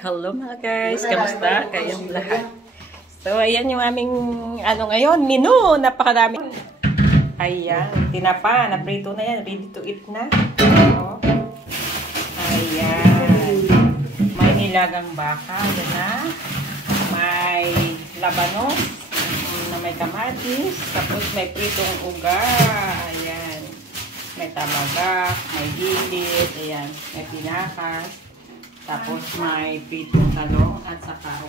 Hello mga guys, kamusta kayong lahat? So ayan yung aming ngayon, menu, napakarami. Ayan, tinapa, naprito na yan, ready to eat na. So, ayan, may nilagang baka, yan na. May labanos na may kamatis, tapos may pritong uga, ayan. May tamagak, may gilid, ayan, may pinakas. Tapos may pritong talong at saka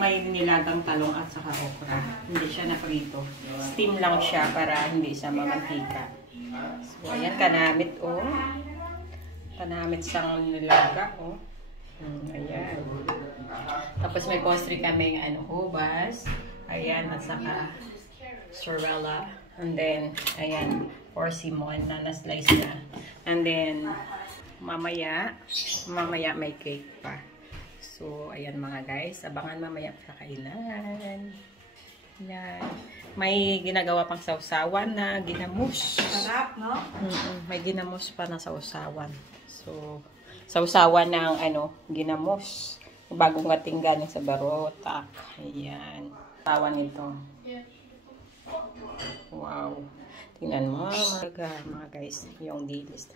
may nilagang talong at saka okra. Hindi siya naprito. Steam lang siya para hindi siya mamantika. So, ayan, kanamit, oh. Kanamit siyang nilaga, oh. Ayan. Tapos may pastry kaming hubas. Ayan, at saka sorrella. And then, ayan, persimmon na na-slice na. And then, mamaya may cake pa. So, ayan mga guys, abangan mamaya sa kainan. Ayan. May ginagawa pang sausawan na ginamos. Sarap, no? May ginamos pa na sausawan. So, sausawan ng ginamos. Bagong ating galing sa Barotac. Ayan. Sausawan nito. Wow. Tingnan mo mga guys, yung dilis.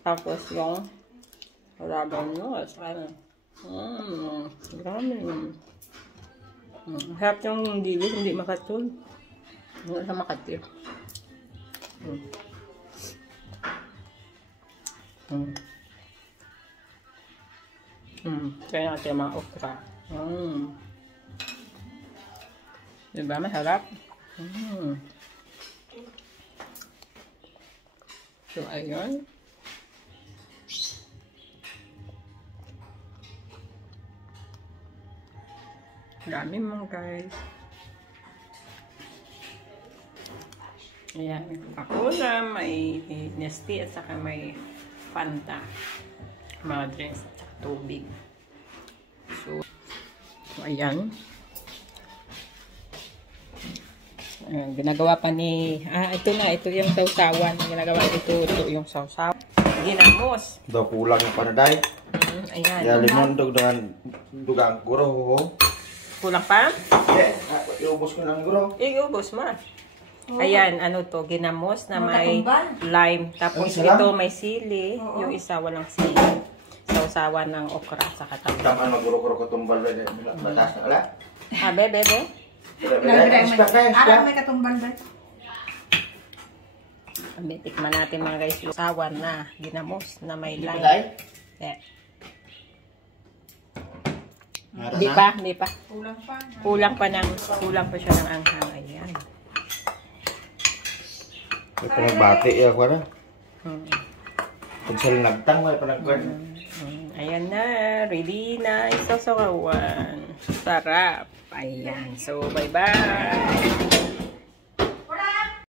Tapos yung labanos. Dami. Harap yung dilis, hindi makatul. Hindi siya makatil. Kaya natin yung mga okra. Diba? Masarap. So, ayun. Dami mga guys. Ayan, may Coca-Cola, may Nestea, at saka may Fanta. Mga drinks at saka tubig. So ayan. Ayan, ginagawa pa ni... ito yung sausawan. Ginagawa ito yung sausawan. Ginamos. Daw kulang yung panaday. Ayan. Ya limon dengan dugang guro. Kulang pa? Yes, iubos ko ng guro. Iubos mo. Ayan, ginamos na may lime. Tapos ito may sili. Yung isa walang sili. Sausawan ng okra sa katawan. Tama mag-guro-guro ko tumbal batas na ala. Bebe. Arang may katumbal ba? Tikman natin mga guys. Sausawan na ginamos na may lime. Yeah. Hindi pa. Kulang pa siya ng anghang. Ayan. May panagbati ya ko na. Pag sila nagtang, may panagkuhan. Ayan na. Ready na. Isasawawan. Sarap. Ayan. So, bye-bye.